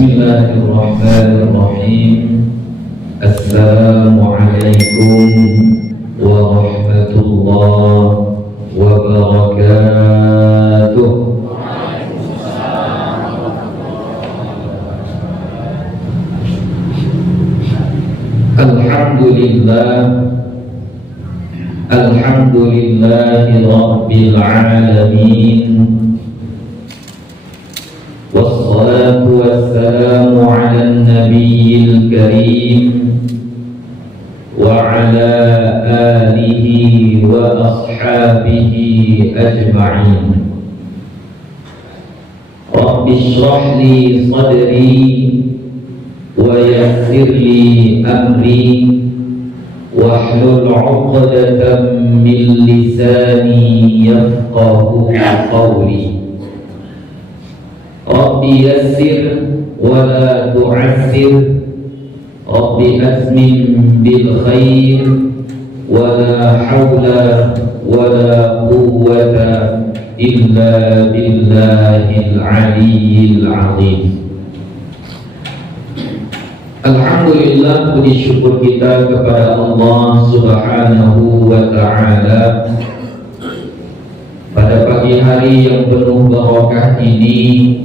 Bismillahirrahmanirrahim. Assalamualaikum warahmatullahi wabarakatuh. Alhamdulillahi rabbil alamin. Wassalatu wassalamu ala nabiyil karim wa ala alihi wa ashabihi ajma'in. Rabbi shrah li sadri wa yassir li amri wahlul 'uqdatam min lisani yafqahu qawli. Rabbi yassir wa la tu'assir, Rabbi azmin bil khair, wa la hawla wa la quwwata illa billahil aliyyil azim. Alhamdulillah, puji syukur kita kepada Allah Subhanahu wa ta'ala. Pada pagi hari yang penuh barakah ini,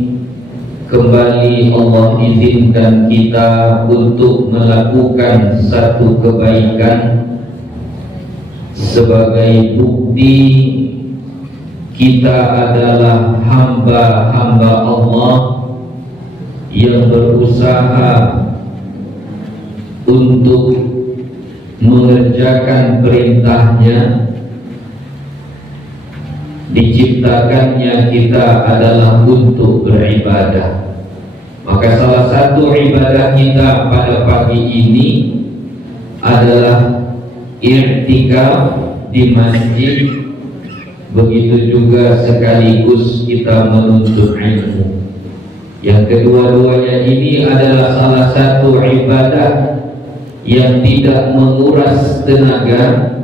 kembali Allah izinkan kita untuk melakukan satu kebaikan sebagai bukti kita adalah hamba-hamba Allah yang berusaha untuk mengerjakan perintahnya. Diciptakannya kita adalah untuk beribadah. Maka salah satu ibadah kita pada pagi ini adalah i'tikaf di masjid. Begitu juga sekaligus kita menuntut ilmu. Yang kedua-duanya ini adalah salah satu ibadah yang tidak menguras tenaga,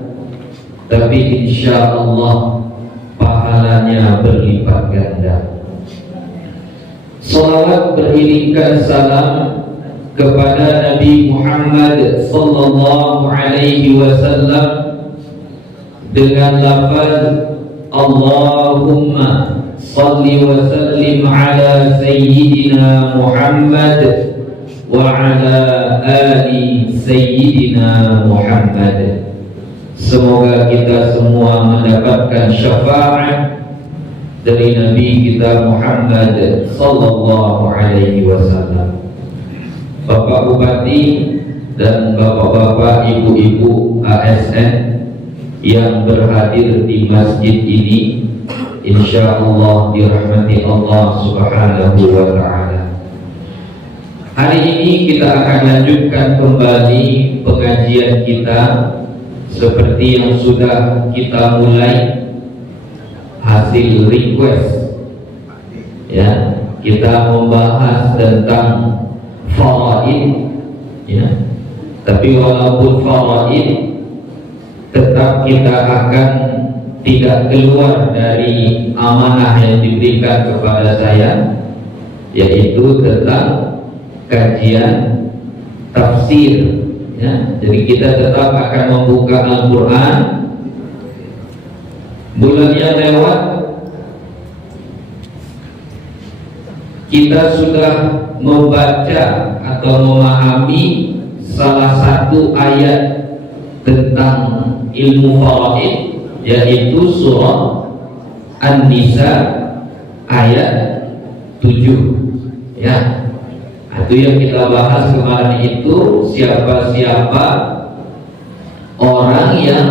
tapi insya Allah pahalanya berlipat ganda. Salawat beriringkan salam kepada Nabi Muhammad sallallahu alaihi wasallam dengan lafaz Allahumma salli wa sallim ala sayyidina Muhammad wa ala ali sayyidina Muhammad. Semoga kita semua mendapatkan syafaat dari Nabi kita Muhammad sallallahu alaihi wasallam. Bapak Bupati dan bapak-bapak, ibu-ibu ASN yang berhadir di masjid ini, insyaallah dirahmati Allah Subhanahu wa ta'ala. Hari ini kita akan lanjutkan kembali pengajian kita seperti yang sudah kita mulai, hasil request ya. Kita membahas tentang faraid ya. Tapi walaupun faraid, tetap kita akan tidak keluar dari amanah yang diberikan kepada saya, yaitu tentang kajian tafsir ya. Jadi kita tetap akan membuka Al-Quran. Bulan yang lewat kita sudah membaca atau memahami salah satu ayat tentang ilmu faraid, yaitu surah An-Nisa ayat 7 ya. Itu yang kita bahas kemarin, itu siapa-siapa orang yang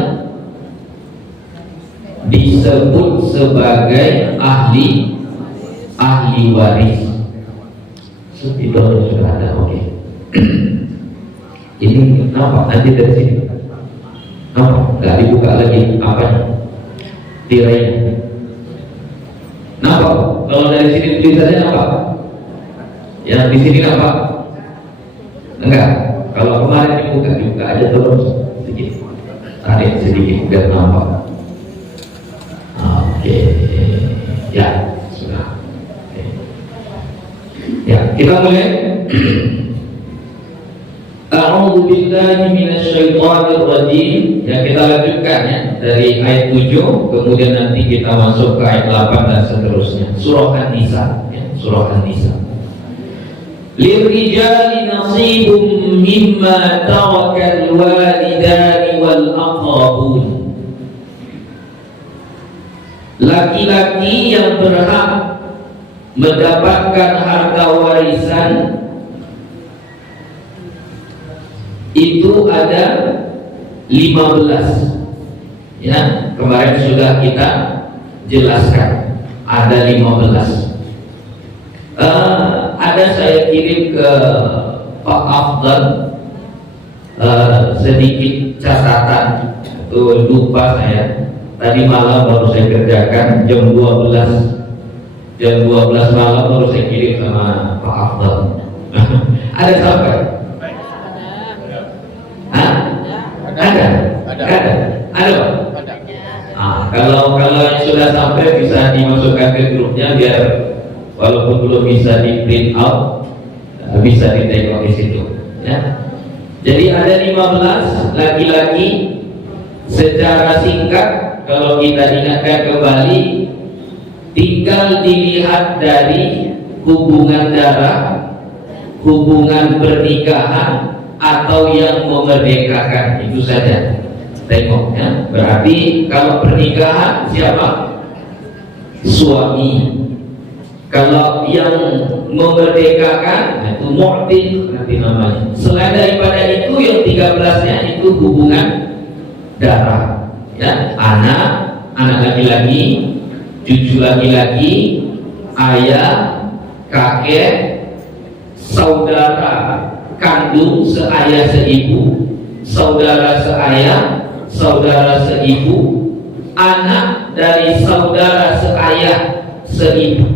disebut sebagai ahli waris. Itu sudah ada, oke. Ini nampak nanti dari sini, nampak nggak dibuka lagi apanya, tirainya nampak. Kalau dari sini tulisannya nampak, yang di sini nampak enggak? Kalau kemarin dibuka aja terus sedikit, tarik sedikit biar nampak. Oke, ya sudah. Ya, kita mulai. A'udzu billahi minasyaitonir rajim. Ya, kita lanjutkan ya dari ayat 7, kemudian nanti kita masuk ke ayat 8 dan seterusnya. Surah An-Nisa ya, surah An-Nisa. Lirijali nasibum mimma tarakal walidani wal aqrabun. Laki-laki yang berhak mendapatkan harta warisan itu ada 15 ya, kemarin sudah kita jelaskan ada 15. Ada saya kirim ke Pak Afdal sedikit catatan, itu lupa saya tadi malam baru saya kerjakan jam 12 malam baru saya kirim sama Pak Afdal. Ada sampai? Ada Pak? Kalau yang sudah sampai bisa dimasukkan ke grupnya biar walaupun belum bisa di print out bisa ditengok di situ ya. Jadi ada 15 laki-laki. Secara singkat kalau kita ingatkan kembali, tinggal dilihat dari hubungan darah, hubungan pernikahan atau yang memerdekakan, itu saja. Tengok ya. Berarti kalau pernikahan siapa? Suami. Kalau yang memerdekakan itu mu'tiq nanti namanya. Selain daripada itu yang 13-nya itu hubungan darah ya, anak laki-laki, cucu laki-laki, ayah, kakek, saudara kandung seayah seibu, saudara seayah, saudara seibu, anak dari saudara seayah seibu,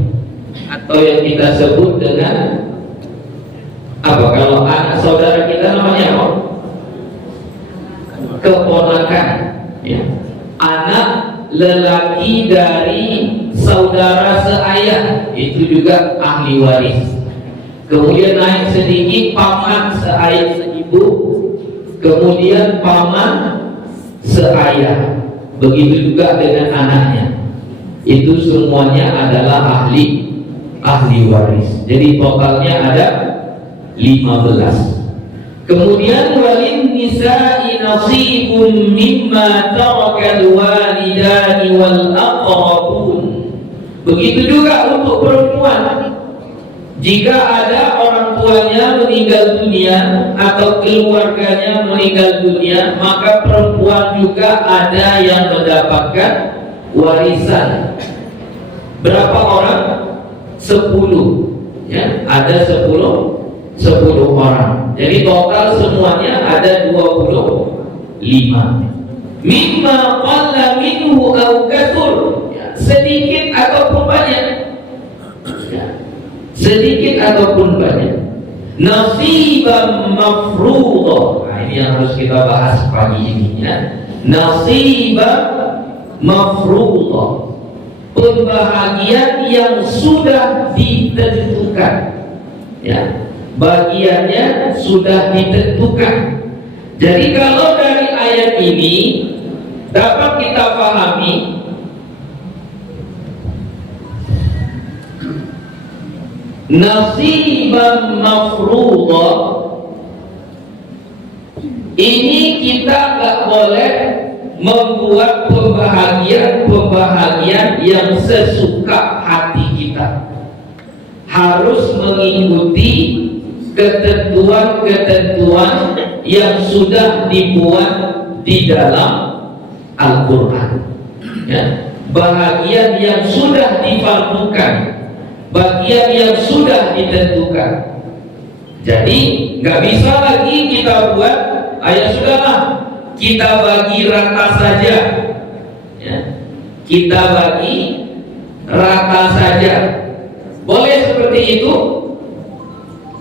atau yang kita sebut dengan apa? Kalau anak saudara kita namanya apa? Keponakan ya. Anak lelaki dari saudara seayah itu juga ahli waris. Kemudian naik sedikit paman seayah seibu, kemudian paman seayah. Begitu juga dengan anaknya. Itu semuanya adalah ahli waris. Jadi totalnya ada 15. Kemudian walin nisa'i nasibun mimma tarakal walidani wal aqrabun. Begitu juga untuk perempuan. Jika ada orang tuanya meninggal dunia atau keluarganya meninggal dunia, maka perempuan juga ada yang mendapatkan warisan. Berapa orang? 10 ya, ada 10 orang. Jadi total semuanya ada 25. Mimma qalla minhu aw katsur, ya, sedikit ataupun banyak ya, sedikit ataupun banyak. Nasiban mafruḍa, nah, ini yang harus kita bahas pagi ini ya. Nasiban mafruḍa, pembahagian yang sudah ditentukan ya, bagiannya sudah ditentukan. Jadi kalau dari ayat ini dapat kita pahami nasiban mafruḍa, ini kita gak boleh membuat pembahagian yang sesuka hati kita. Harus mengikuti ketentuan-ketentuan yang sudah dibuat di dalam Al-Quran ya. Bahagian yang sudah difardukan, bagian yang sudah ditentukan. Jadi nggak bisa lagi kita buat ayat sudahlah kita bagi rata saja ya. Kita bagi rata saja. Boleh seperti itu,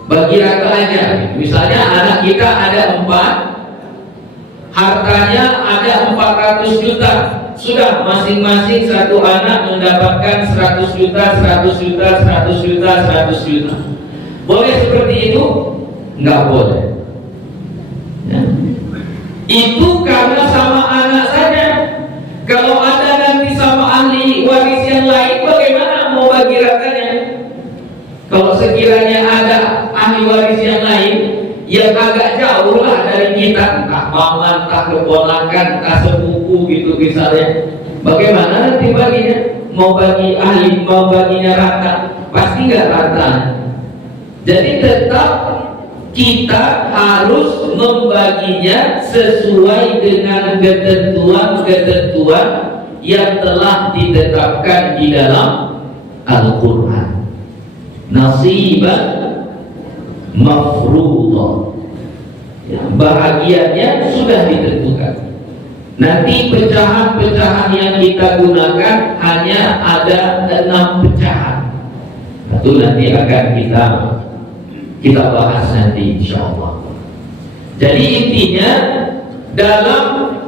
bagi rata aja. Misalnya anak kita ada 4, hartanya ada 400 juta. Sudah masing-masing satu anak mendapatkan 100 juta, 100 juta, 100 juta, 100 juta. Boleh seperti itu? Nggak boleh. Ya. Itu karena sama anak saja. Kalau ada nanti sama ahli waris yang lain, bagaimana mau bagi ratanya? Kalau sekiranya ada ahli waris yang lain yang agak jauh lah dari kita, entah paman, entah keponakan, entah sepupu gitu misalnya, bagaimana nanti baginya? Mau bagi ahli, mau baginya rata? Pasti nggak rata. Jadi tetap kita harus membaginya sesuai dengan ketentuan-ketentuan yang telah ditetapkan di dalam Al-Quran. Nasiban mafruḍah. Ya, bahagiannya sudah ditentukan. Nanti pecahan-pecahan yang kita gunakan hanya ada 6 pecahan. Itu nanti akan kita bahas nanti insyaallah. Jadi intinya dalam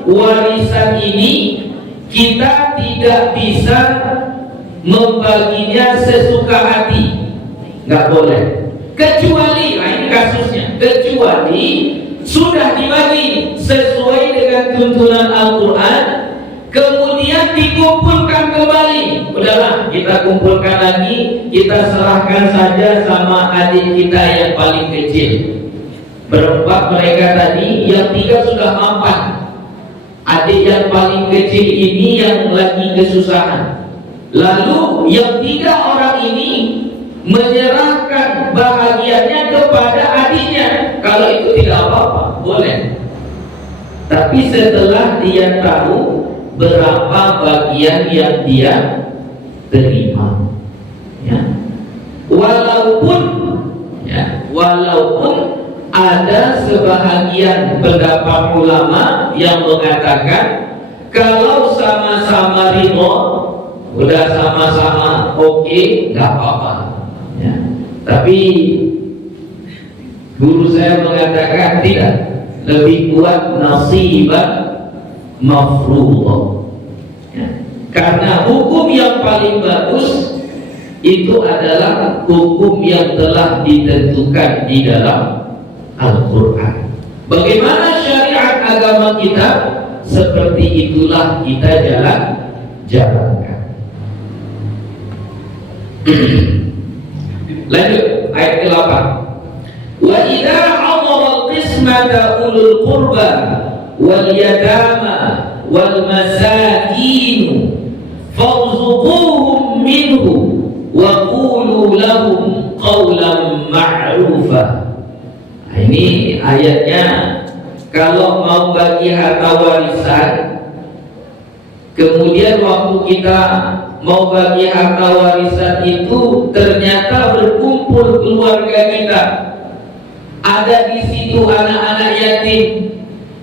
warisan ini kita tidak bisa membaginya sesuka hati, nggak boleh. Kecuali, nah ini kasusnya, kecuali sudah dibagi sesuai dengan tuntunan Al-Quran, kemudian dikumpulkan kembali. Udahlah, kita kumpulkan lagi, kita serahkan saja sama adik kita yang paling kecil. Berempat mereka tadi, yang 3 sudah mampan. Adik yang paling kecil ini yang lagi kesusahan. Lalu yang 3 orang ini menyerahkan bahagiannya kepada adiknya. Kalau itu tidak apa-apa, boleh. Tapi setelah dia tahu berapa bagian yang dia terima, ya. Walaupun ada sebahagian pendapat ulama yang mengatakan kalau sama-sama ridho, udah sama-sama oke, nggak apa-apa, ya. Tapi guru saya mengatakan tidak, lebih kuat nasiban mafruḍah, ya. Karena hukum yang paling bagus itu adalah hukum yang telah ditentukan di dalam Al-Quran. Bagaimana syariat agama kita, seperti itulah kita jalankan. Lanjut ayat ke-8. Wa idza hadara al-qismata ulul qurba wal yatama wal masakin farzuquhum minhu wa qulu lahum qawlan ma'rufa. Ini ayatnya, kalau mau bagi harta warisan, kemudian waktu kita mau bagi harta warisan itu ternyata berkumpul keluarga kita, ada di situ anak-anak yatim,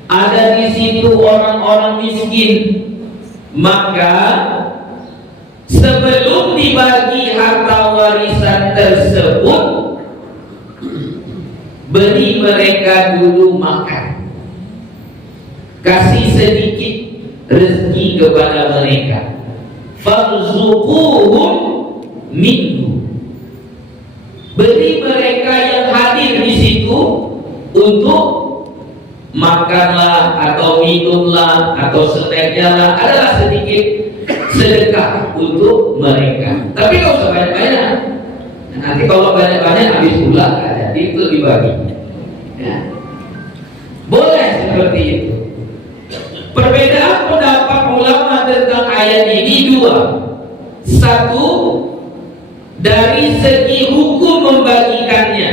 ada di situ orang-orang miskin, maka sebelum dibagi harta warisan tersebut, beri mereka dulu makan, kasih sedikit rezeki kepada mereka. Farzuquhum minhu, beri mereka yang hadir di situ untuk makanlah atau minumlah atau snacknya lah, adalah sedikit sedekah untuk mereka. Tapi nggak usah banyak-banyak. Nanti kalau banyak-banyak habis pula, jadi itu dibagi, ya. Boleh seperti itu. Perbedaan pendapat ulama tentang ayat ini 2. Satu, dari segi hukum membagikannya.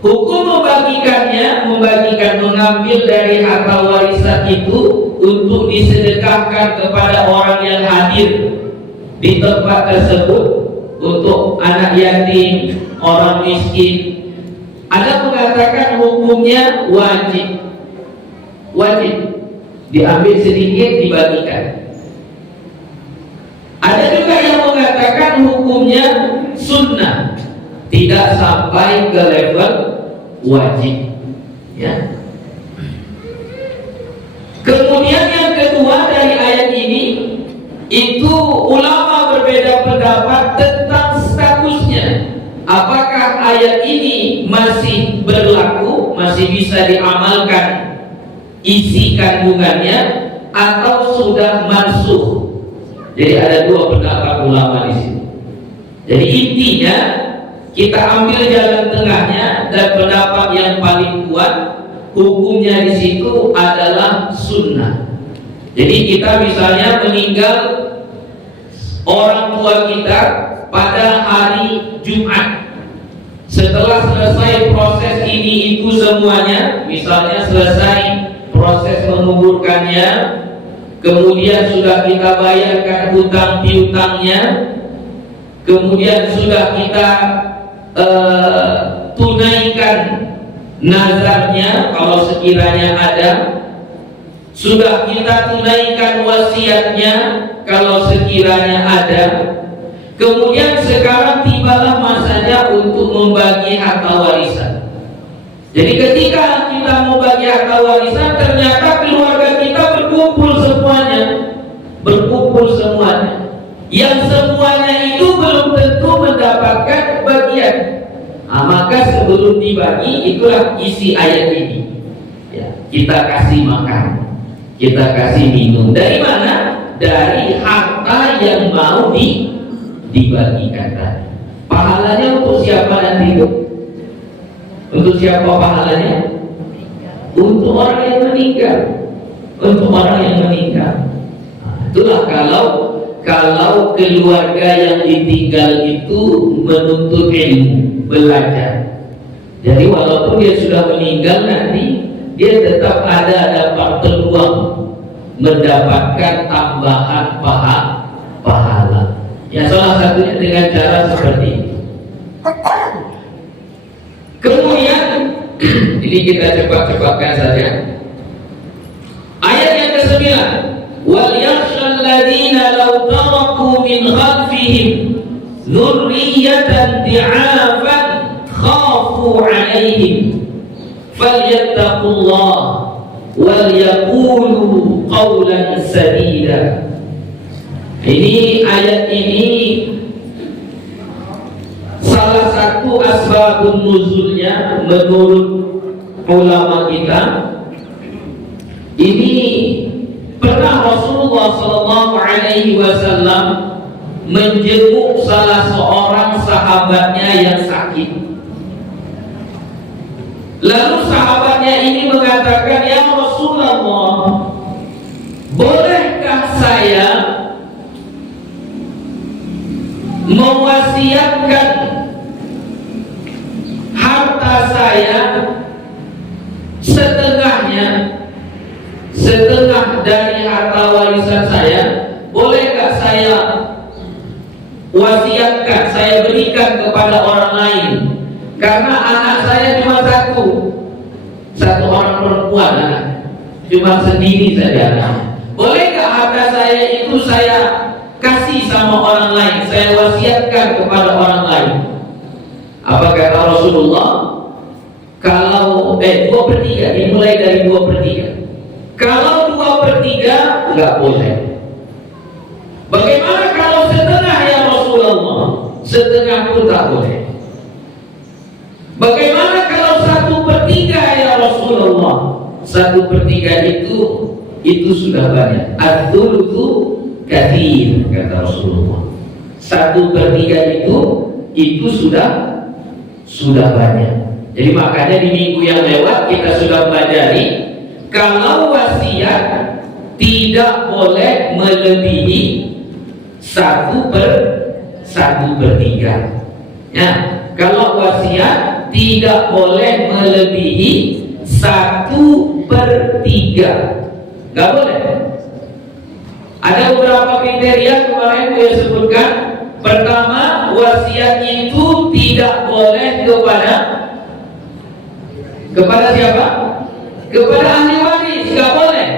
Hukum membagikan mengambil dari harta warisan itu untuk disedekahkan kepada orang yang hadir di tempat tersebut, untuk anak yatim, orang miskin. Ada mengatakan hukumnya wajib diambil sedikit dibagikan. Ada juga yang mengatakan hukumnya sunnah, tidak sampai ke level wajib, ya. Kemudian yang kedua dari ayat ini, itu ulama berbeda pendapat tentang statusnya. Apakah ayat ini masih berlaku, masih bisa diamalkan isi kandungannya, atau sudah mansukh. Jadi ada dua pendapat ulama di sini. Jadi intinya kita ambil jalan tengahnya, dan pendapat yang paling kuat hukumnya di situ adalah sunnah. Jadi kita misalnya meninggal orang tua kita pada hari Jumat, setelah selesai proses ini itu semuanya, misalnya selesai proses menguburkannya, kemudian sudah kita bayarkan hutang piutangnya, kemudian sudah kita tunaikan nazarnya kalau sekiranya ada, sudah kita tunaikan wasiatnya kalau sekiranya ada, kemudian sekarang tibalah masanya untuk membagi harta warisan. Jadi ketika kita mau bagi harta warisan, ternyata keluarga kita berkumpul semuanya, yang semuanya itu belum tentu mendapatkan bagian. Nah, maka sebelum dibagi, itulah isi ayat ini. Ya, kita kasih makan, kita kasih minum. Dari mana? Dari harta yang mau dibagikan tadi. Pahalanya untuk siapa nanti itu? Untuk siapa pahalanya? Untuk orang yang meninggal. Untuk orang yang meninggal. Nah, itulah kalau keluarga yang ditinggal itu menuntut ilmu, belajar. Jadi walaupun dia sudah meninggal, nanti dia tetap dapat peluang mendapatkan tambahan pahala. Ya, salah satunya dengan cara seperti ini. Kemudian ini kita cepat-cepatkan saja. Ayat yang ke-9, wal yakhshal ladzina law taraku min khalfihim dzurriyyatan di'afan khafu 'alaihim falyattaqullah wal yaqulu qawlan sadida. Ini ayat ini salah satu asbabun nuzulnya menurut ulama kita. Ini pernah Rasulullah SAW menjenguk salah seorang sahabatnya yang sakit. Lalu sahabatnya ini mengatakan, ya Rasulullah, bolehkah saya mewasiatkan harta saya setengah dari harta warisan saya, bolehkah saya wasiatkan, saya berikan kepada orang lain? Karena anak saya cuma satu orang perempuan, cuma sendiri saja anak. Bolehkah harta saya itu saya kasih sama orang lain, saya wasiatkan kepada orang lain? Apa kata Rasulullah? Kalau 2/3, dimulai dari 2/3. Kalau 2/3 enggak boleh. Bagaimana kalau setengah ya Rasulullah? Setengah pun tak boleh. Bagaimana kalau 1/3 ya Rasulullah? 1/3 itu sudah banyak. Adzulku kathir, kata Rasulullah. 1/3 itu sudah banyak. Jadi makanya di minggu yang lewat kita sudah pelajari, kalau wasiat tidak boleh melebihi 1/3. Ya, kalau wasiat tidak boleh melebihi 1/3, nggak boleh. Ada beberapa kriteria kemarin saya sebutkan. Pertama, wasiat itu tidak boleh kepada siapa? Kepada ahli waris, nggak boleh.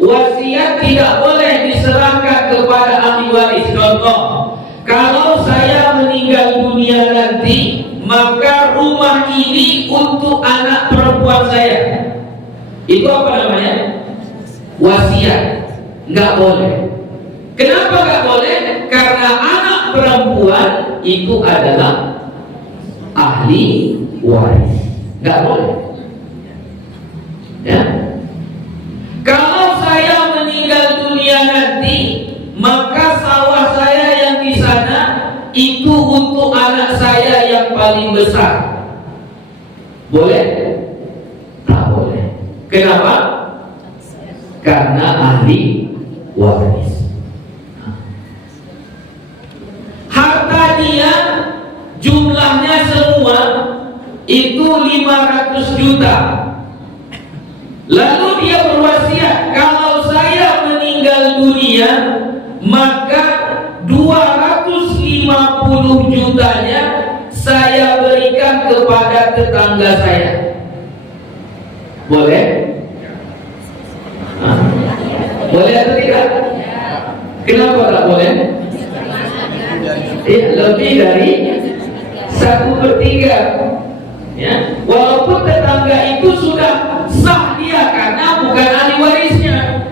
Wasiat tidak boleh diserahkan kepada ahli waris. Contoh, kalau saya meninggal dunia nanti, maka rumah ini untuk anak perempuan saya. Itu apa namanya? Wasiat. Nggak boleh. Kenapa nggak boleh? Karena anak perempuan itu adalah ahli ahli waris. Nggak boleh. Ya. Kalau saya meninggal dunia nanti, maka sawah saya yang di sana itu untuk anak saya yang paling besar. Boleh? Tak boleh. Kenapa? Karena ahli waris. Harta dia jumlahnya semua itu 500 juta. Lalu dia berwasiat, kalau saya meninggal dunia, maka 250 jutanya saya berikan kepada tetangga saya. Boleh? Boleh atau tidak? Kenapa tak boleh? Lebih dari 1/3. Ya, walaupun tetangga itu sudah sah dia karena bukan ahli warisnya,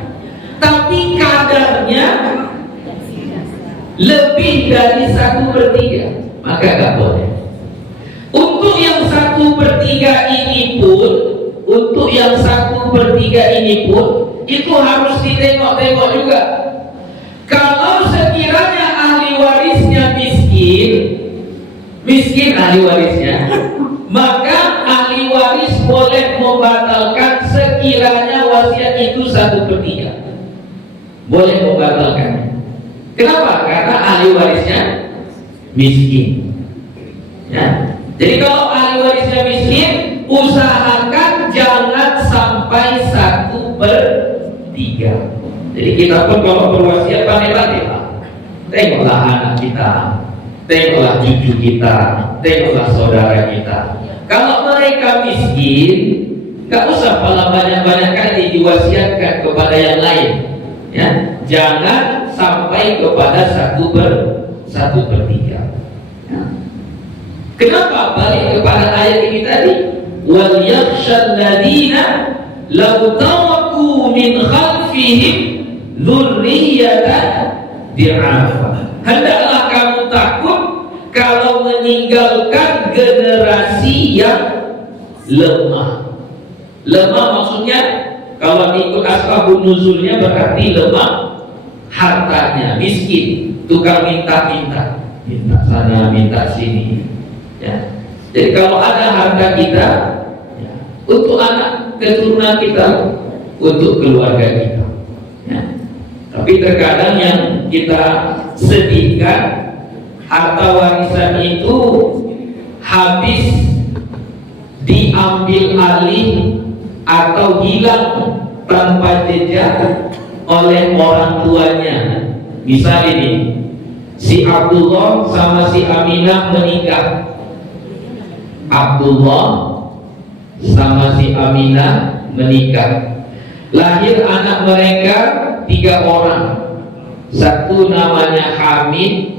tapi kadarnya lebih dari 1/3, maka nggak boleh. Untuk yang 1/3 ini pun, itu harus ditengok-tengok juga. Kalau sekiranya ahli warisnya miskin ahli warisnya, maka ahli waris boleh membatalkan sekiranya wasiat itu 1/3. Boleh membatalkan. Kenapa? Karena ahli warisnya miskin. Ya. Jadi kalau ahli warisnya miskin, usahakan jangan sampai 1/3. Jadi kita pun kalau berwasiat pandai-pandai, tengoklah anak kita, tengoklah cucu kita, tengoklah saudara kita. Kalau mereka miskin, gak usah banyak-banyak kali diwasiatkan kepada yang lain. Ya, jangan sampai kepada 1/3. Ya. Kenapa balik kepada ayat ini tadi? Wal yakhshal ladina law taraku min khalfihim dzurriyyatan di'afa. Hendaklah kamu takut kalau meninggalkan generasi yang lemah. Lemah maksudnya kalau ikut asbabun nuzulnya berarti lemah hartanya, miskin, tukang minta-minta, minta sana, minta sini. Ya. Jadi kalau ada harta kita, ya, untuk anak keturunan kita, untuk keluarga kita. Ya. Tapi terkadang yang kita sedihkan, harta warisan itu habis diambil alih atau hilang tanpa jejak oleh orang tuanya. Misal ini, si Abdullah sama si Aminah menikah. Abdullah sama si Aminah menikah. Lahir anak mereka 3 orang. Satu namanya Hamid,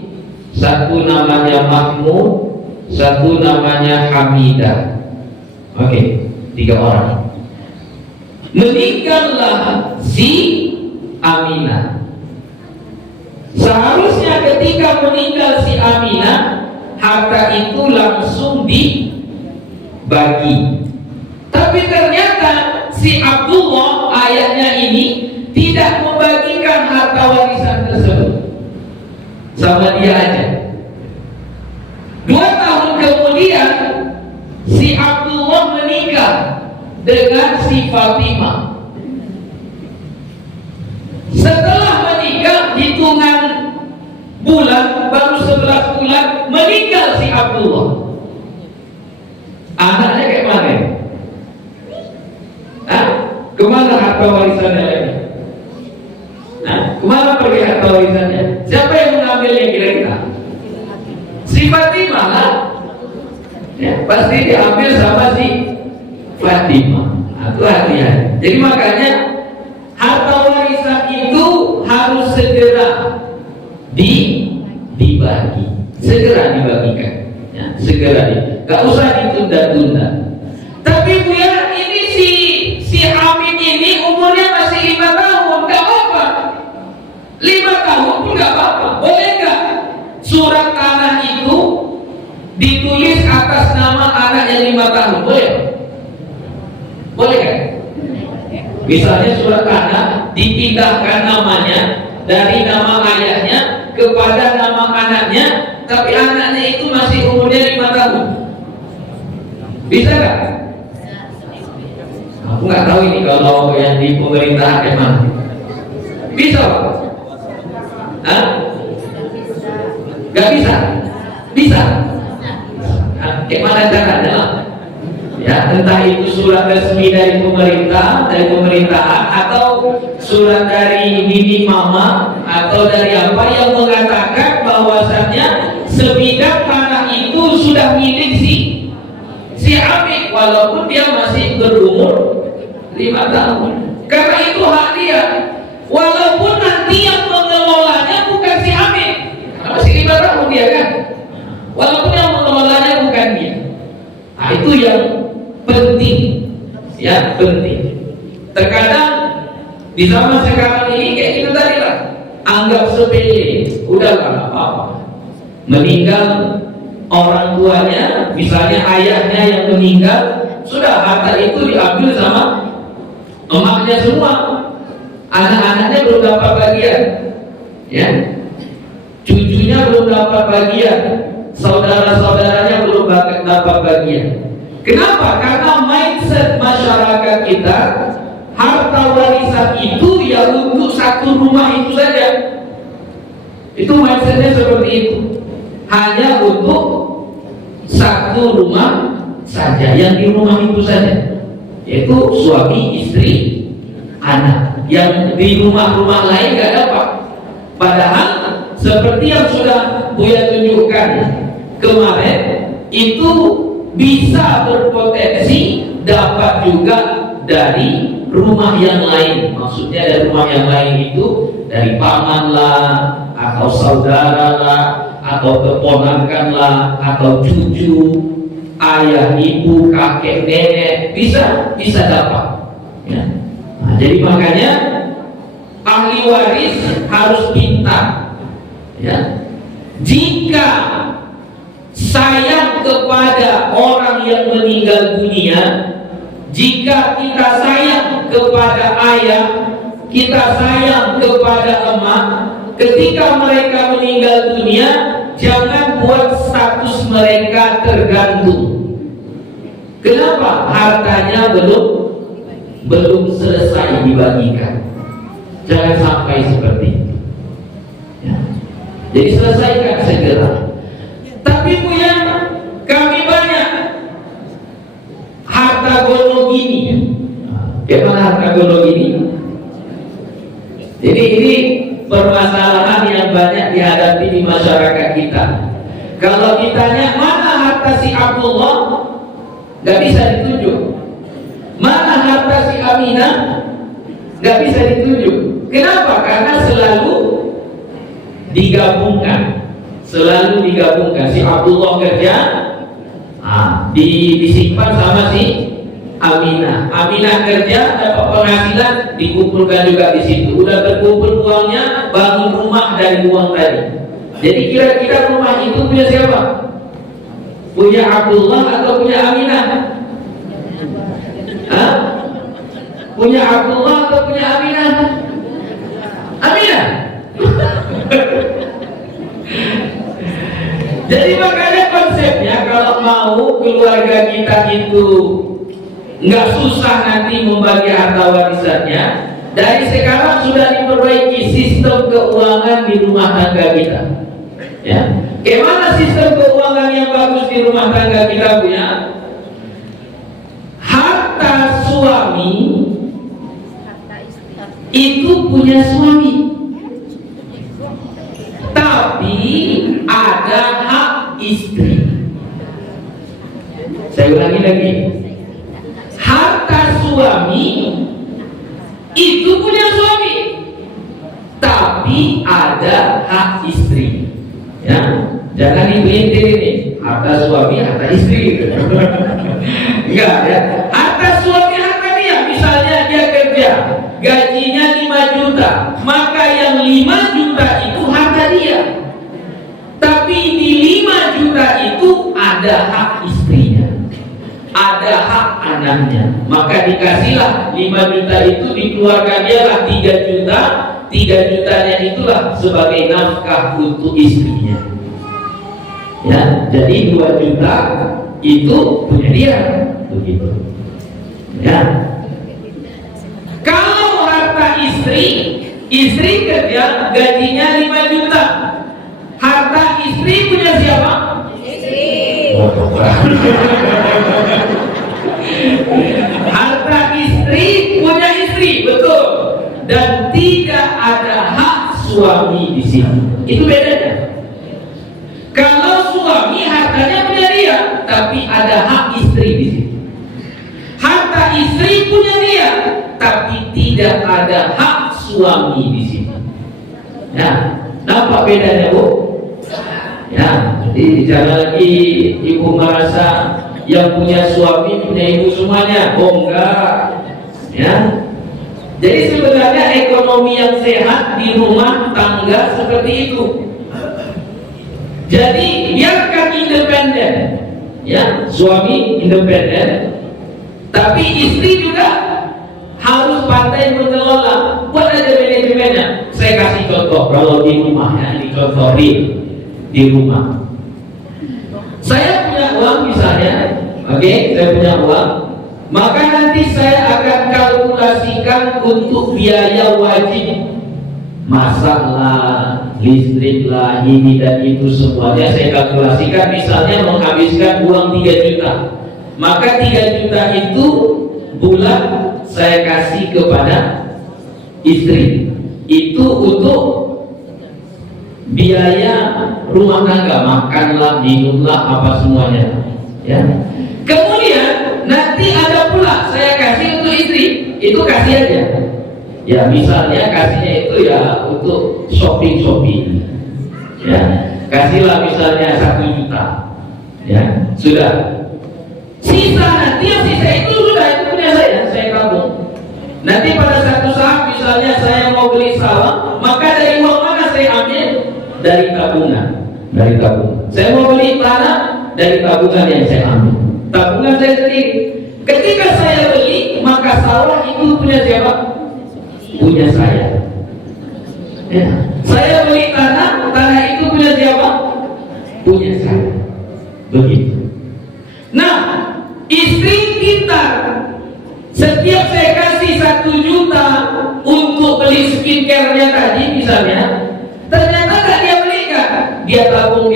satu namanya Mahmud, satu namanya Hamidah. Oke, 3 orang. Meninggallah si Aminah. Seharusnya ketika meninggal si Aminah, harta itu langsung dibagi. Tapi ternyata si Abdullah, ayatnya ini tidak membagikan harta warisan tersebut. Sama dia aja. 2 tahun kemudian si Abdullah menikah dengan si Fatimah. Setelah menikah hitungan bulan, baru 11 bulan meninggal si Abdullah. Anaknya kayak mana? Kemana harta warisannya lagi? Kemana pergi harta warisannya? Siapa yang mengambilnya kira-kira? Si Fatimah lah. Ya, pasti diambil sama si Fatimah. Itu hati-hati. Jadi makanya harta warisan itu harus segera dibagi, segera dibagikan. Ya, segera gak usah ditunda-tunda. Tapi Bu ya, ini si Hamid ini umurnya masih 5 tahun, gak apa-apa. 5 tahun pun gak apa-apa. Boleh gak surat tanah itu ditulis atas nama anaknya 5 tahun, boleh? Boleh kan? Misalnya surat anak dipindahkan namanya dari nama ayahnya kepada nama anaknya, tapi anaknya itu masih umurnya 5 tahun. Bisa nggak? Aku nggak tahu ini kalau yang di pemerintahan emang bisa, Hah? Nggak bisa? Bisa? Gimana caranya? Ya, entah itu surat resmi dari pemerintah, dari pemerintahan, atau surat dari bibi mama, atau dari apa yang mengatakan bahwasannya sebidang tanah itu sudah milik si Amik, walaupun dia masih berumur 5 tahun. Karena itu hak dia, walaupun nanti yang mengelolanya bukan si Amik, masih 5 tahun dia kan, walaupun yang mengelolanya bukan dia. Nah, itu yang penting, ya, penting. Terkadang di zaman sekarang ini kayak kita tadi lah, anggap sepele, udahlah apa-apa. Meninggal orang tuanya, misalnya ayahnya yang meninggal, sudah harta itu diambil sama emaknya semua, anak-anaknya belum dapat bagian, ya, cucunya belum dapat bagian, saudara-saudaranya belum dapat bagian. Kenapa? Karena mindset masyarakat kita, harta warisan itu ya untuk satu rumah itu saja. Itu mindsetnya seperti itu, hanya untuk satu rumah saja, yang di rumah itu saja, yaitu suami, istri, anak. Yang di rumah-rumah lain gak dapat. Padahal seperti yang sudah Buya tunjukkan kemarin, itu bisa berpotensi dapat juga dari rumah yang lain. Maksudnya dari rumah yang lain itu dari paman lah, atau saudara lah, atau keponakan lah, atau cucu, ayah, ibu, kakek, nenek, bisa dapat, ya. Nah, jadi makanya ahli waris harus pintar, ya. Jika sayang kepada orang yang meninggal dunia, jika kita sayang kepada ayah, kita sayang kepada emak, ketika mereka meninggal dunia, jangan buat status mereka tergantung. Kenapa? Hartanya belum selesai dibagikan. Jangan sampai seperti itu, ya. Jadi selesaikan segera. Tapi punya kami banyak harta gono gini. Bagaimana harta gono gini? Jadi ini permasalahan yang banyak dihadapi di masyarakat kita. Kalau ditanya mana harta si Abdullah, nggak bisa ditunjuk. Mana harta si Aminah, nggak bisa ditunjuk. Kenapa? Karena selalu digabungkan. Selalu digabungkan. Si Abdullah kerja, disimpan sama si Aminah. Aminah kerja, dapat penghasilan, dikumpulkan juga di situ. Udah terkumpul uangnya, bangun rumah dari uang tadi. Jadi kira-kira rumah itu punya siapa? Punya Abdullah atau punya Aminah? Punya Abdullah atau punya Aminah? Aminah. Jadi makanya konsepnya, kalau mau keluarga kita itu nggak susah nanti membagi harta warisannya, dari sekarang sudah diperbaiki sistem keuangan di rumah tangga kita, ya. Bagaimana sistem keuangan yang bagus di rumah tangga kita punya? Harta suami itu punya suami, tapi ada hak istri. Saya ulangi lagi, harta suami itu punya suami, tapi ada hak istri, ya. Jangan diintir ini harta suami, harta istri. Enggak, ya. Harta suami, harta dia. Misalnya dia kerja, gajinya 5 juta, maka yang 5 juta itu harta dia. Tapi di 5 juta itu ada hak istrinya. ada hak anaknya, maka dikasihlah 5 juta itu, dikeluarkan dialah 3 juta. 3 jutanya itulah sebagai nafkah untuk istrinya. Ya, jadi 2 juta itu punya dia, begitu. Ya. Kalau harta istri kerja gajinya 5 juta. Harta istri punya siapa? Istri. Harta istri punya istri, betul. Dan tidak ada hak suami di sini. Itu bedanya. Kalau suami hartanya punya dia, tapi ada hak istri di sini. Harta istri punya dia, tapi tidak ada hak suami di sini. Ya, nampak bedanya, Bu? Ya, jadi jangan lagi ibu merasa yang punya suami punya ibu semuanya. Oh enggak. Ya. Jadi sebenarnya ekonomi yang sehat di rumah tangga seperti itu. Jadi biarkan independen, ya, suami independen, tapi istri juga harus pandai mengelola. Buat aja manajemennya. Saya kasih contoh kalau di rumah, ya, ini contoh di rumah. Saya punya uang misalnya, oke, saya punya uang. Maka nanti saya akan kalkulasikan untuk biaya wajib, masak lah, listrik lah, ini dan itu semuanya saya kalkulasikan. Misalnya menghabiskan uang 3 juta, maka 3 juta itu bulan saya kasih kepada istri. Itu untuk biaya rumah tangga, makanlah, minumlah, apa semuanya, ya. Kemudian nanti ada pula saya kasih untuk istri, itu kasih aja. Ya misalnya kasihnya itu ya untuk shopping, ya kasihlah misalnya 1 juta, ya sudah. Sisa nanti yang sisa itu sudah itu punya saya tabung. Nanti pada satu saat misalnya saya mau beli sawah, maka dari uang mana saya ambil? Dari tabungan. Saya mau beli tanah, dari tabungan yang saya ambil. Tabungan saya sendiri. Ketika saya beli, maka sawah itu punya siapa? Punya saya. Ya. Saya beli tanah itu punya siapa? Punya saya. Begitu. Nah, istri pintar. Setiap saya kasih 1 juta untuk beli skincare-nya tadi misalnya, ternyata nggak dia belikan. Dia tabung.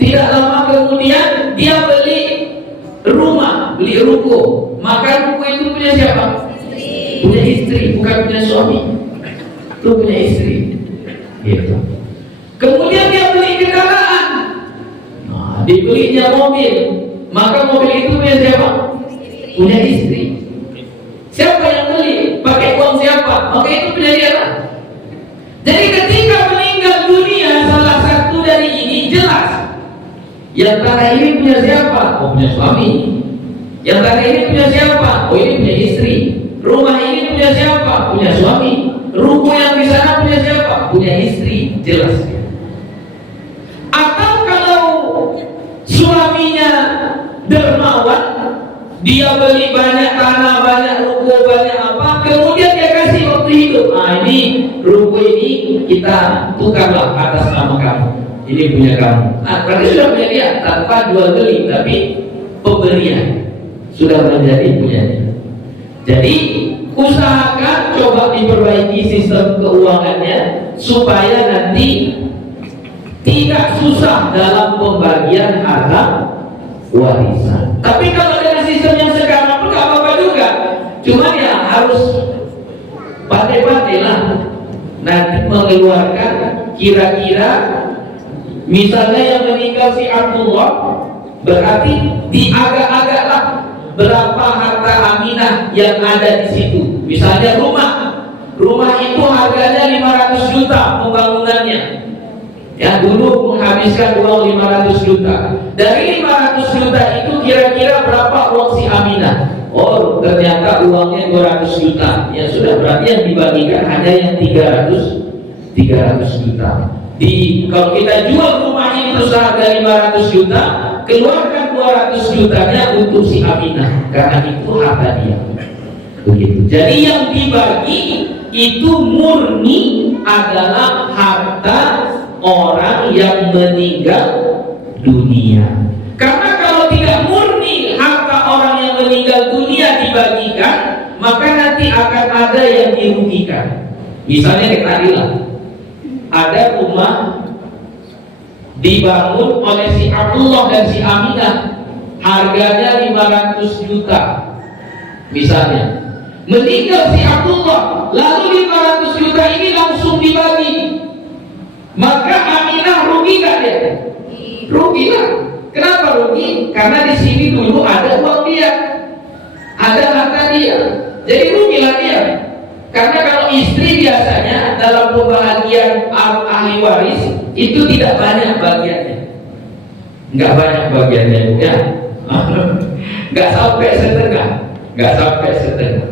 Tidak lama kemudian dia beli rumah, beli ruko. Maka ruko itu punya siapa? Punya istri, bukan punya suami. Itu punya istri. Gitu. Kemudian dia beli kendaraan. Nah, dibelinya mobil. Maka mobil itu punya siapa? Punya istri. Siapa yang beli? Pakai uang siapa? Maka itu punya dia lah. Jadi ketika meninggal dunia salah satu dari ini, jelas yang tanah ini punya siapa? Oh, punya suami. Yang tanah ini punya siapa? Oh, ini punya istri. Rumah ini punya siapa? Punya suami. Ruko yang di sana punya siapa? Punya istri. Jelas. Atau kalau suaminya dermawan, dia beli banyak tanah, banyak ruko, banyak apa, kemudian dia kasih waktu hidup. Nah, ini ruko ini kita tukarlah atas nama kamu. Ini punya kamu. Nah, berarti sudah punya dia tanpa jual beli, tapi pemberian sudah menjadi punya dia. Jadi usahakan coba diperbaiki sistem keuangannya supaya nanti tidak susah dalam pembagian harta warisan. Tapi kalau dengan sistem yang sekarang pun nggak apa-apa juga. Cuma ya harus pandai-pandai lah nanti mengeluarkan kira-kira. Misalnya yang meninggal si Abdullah, berarti diagak-agaklah berapa harta Aminah yang ada di situ. Misalnya rumah itu harganya 500 juta pembangunannya. Ya, dulu menghabiskan uang 500 juta. Dari 500 juta itu kira-kira berapa uang si Aminah? Oh, ternyata uangnya 200 juta. Ya sudah, berarti yang dibagikan hanya yang 300 juta. Kalau kita jual rumah itu seharga 500 juta, keluarkan 200 jutanya untuk si Aminah karena itu harta dia. Begitu. Jadi yang dibagi itu murni adalah harta orang yang meninggal dunia. Karena kalau tidak murni harta orang yang meninggal dunia dibagikan, maka nanti akan ada yang dirugikan. Misalnya kayak tadi lah, ada rumah dibangun oleh si Abdullah dan si Aminah, harganya 500 juta misalnya. Meninggal si Abdullah, lalu 500 juta ini langsung dibagi, maka Aminah rugi gak dia? Rugi lah. Kenapa rugi? Karena di sini dulu ada uang dia, ada harta dia, jadi rugilah dia. Karena kalau istri biasanya dalam pembagian ahli waris itu tidak banyak bagiannya, nggak banyak bagiannya ya, nggak sampai setengah, nggak sampai setengah.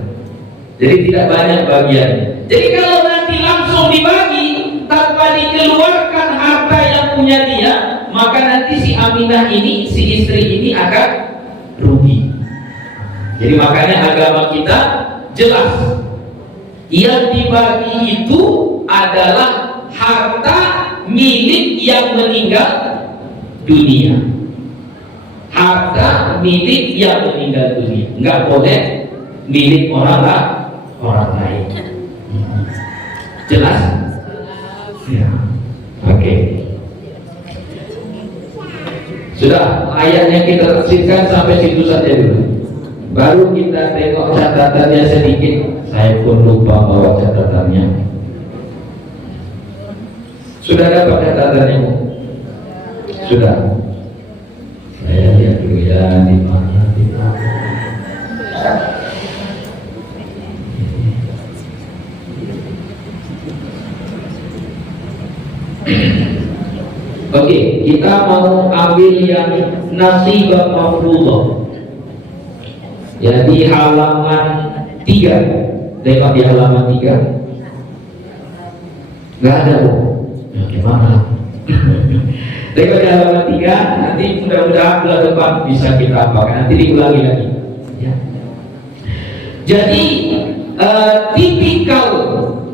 Jadi tidak banyak bagiannya. Jadi kalau nanti langsung dibagi tanpa dikeluarkan harta yang punya dia, maka nanti si Aminah ini, si istri ini akan rugi. Jadi makanya agama kita jelas, yang dibagi itu adalah harta milik yang meninggal dunia. Harta milik yang meninggal dunia, nggak boleh milik orang lain. Jelas? Ya. Oke. Sudah, ayatnya kita tafsirkan sampai situ saja dulu. Baru kita tengok catatannya sedikit. Saya pun lupa bawa catatannya. Sudah dapat catatannya, Bu? Sudah. Saya lihat dulu ya di mana. Oke, kita mau ambil yang nasibah mafruḍah. Ya, di halaman 3. Tengok di halaman 3. Nggak ada, Bu. Ya, gimana? Tengok di halaman 3. Nanti mudah-mudahan bulan depan bisa kita apakan. Nanti diulangi lagi ya. Jadi tipikal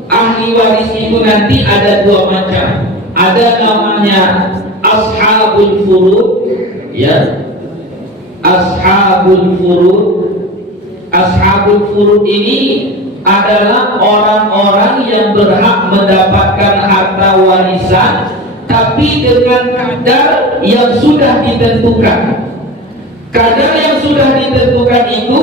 ahli waris itu nanti ada 2 macam. Ada namanya ashabul furud, ya. Ashabul furud. Ashabul furud ini adalah orang-orang yang berhak mendapatkan harta warisan, tapi dengan kadar yang sudah ditentukan. Kadar yang sudah ditentukan itu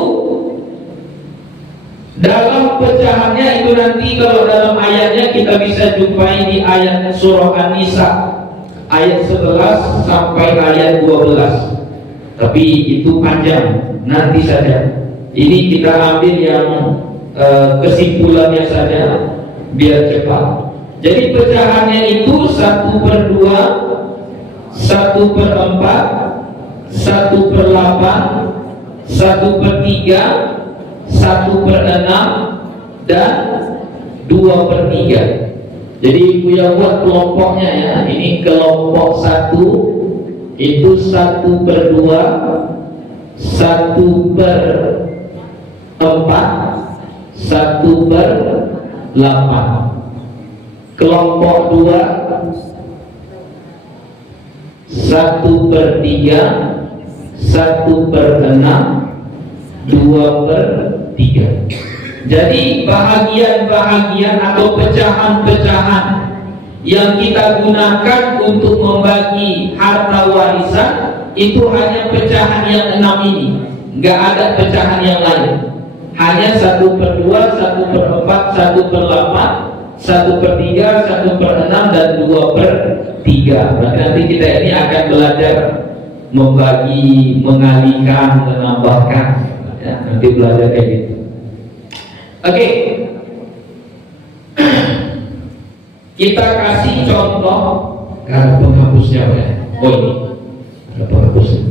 dalam pecahannya itu nanti kalau dalam ayatnya kita bisa jumpai di ayat surah An-Nisa ayat 11 sampai ayat 12. Tapi itu panjang, nanti saja. Ini kita ambil yang kesimpulannya saja biar cepat. Jadi pecahannya itu 1/2, 1/4, 1/8, 1/3, 1/6 dan 2/3. Jadi Ibu yang buat kelompoknya ya. Ini kelompok 1 itu 1/2, 1/4, 1/8. Kelompok 2 1/3, 1/6, 2/3. Jadi bahagian-bahagian atau pecahan-pecahan yang kita gunakan untuk membagi harta warisan itu hanya pecahan yang 6 ini, nggak ada pecahan yang lain. Hanya 1/2, 1/4, 1/8, 1/3, 1/6 dan 2/3. Nanti kita ini akan belajar membagi, mengalihkan, menambahkan. Ya, nanti belajar kayak gitu. Oke. Kita kasih contoh. Ada penghapusnya ya? Oh ini ada penghapusnya.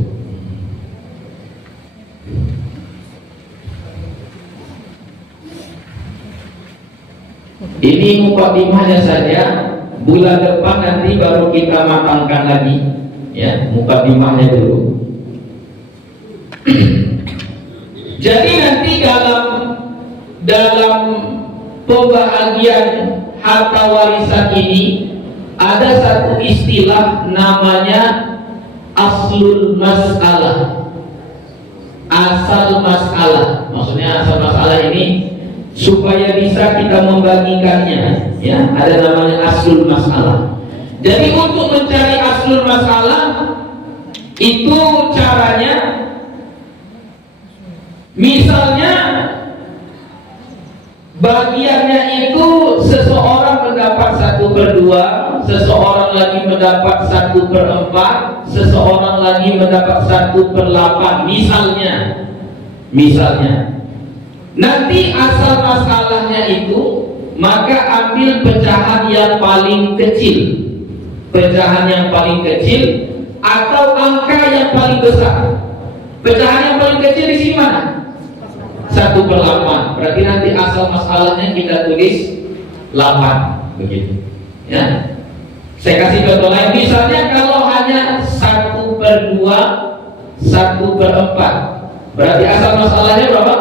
Ini mukadimahnya saja. Bulan depan nanti baru kita matangkan lagi. Ya, mukadimahnya dulu. Jadi nanti dalam pembahagian harta warisan ini ada satu istilah namanya aslul mas'alah. Asal masalah, maksudnya asal masalah ini supaya bisa kita membagikannya, ya, ada namanya aslul masalah. Jadi untuk mencari aslul masalah itu caranya, misalnya bagiannya itu seseorang mendapat 1/2, seseorang lagi mendapat 1/4, seseorang lagi mendapat 1/8, misalnya nanti asal masalahnya itu, maka ambil pecahan yang paling kecil, atau angka yang paling besar. Pecahan yang paling kecil di sini mana? 1/8. Berarti nanti asal masalahnya kita tulis 8, begitu. Ya. Saya kasih contoh lain. Misalnya kalau hanya 1/2, 1/4, berarti asal masalahnya berapa?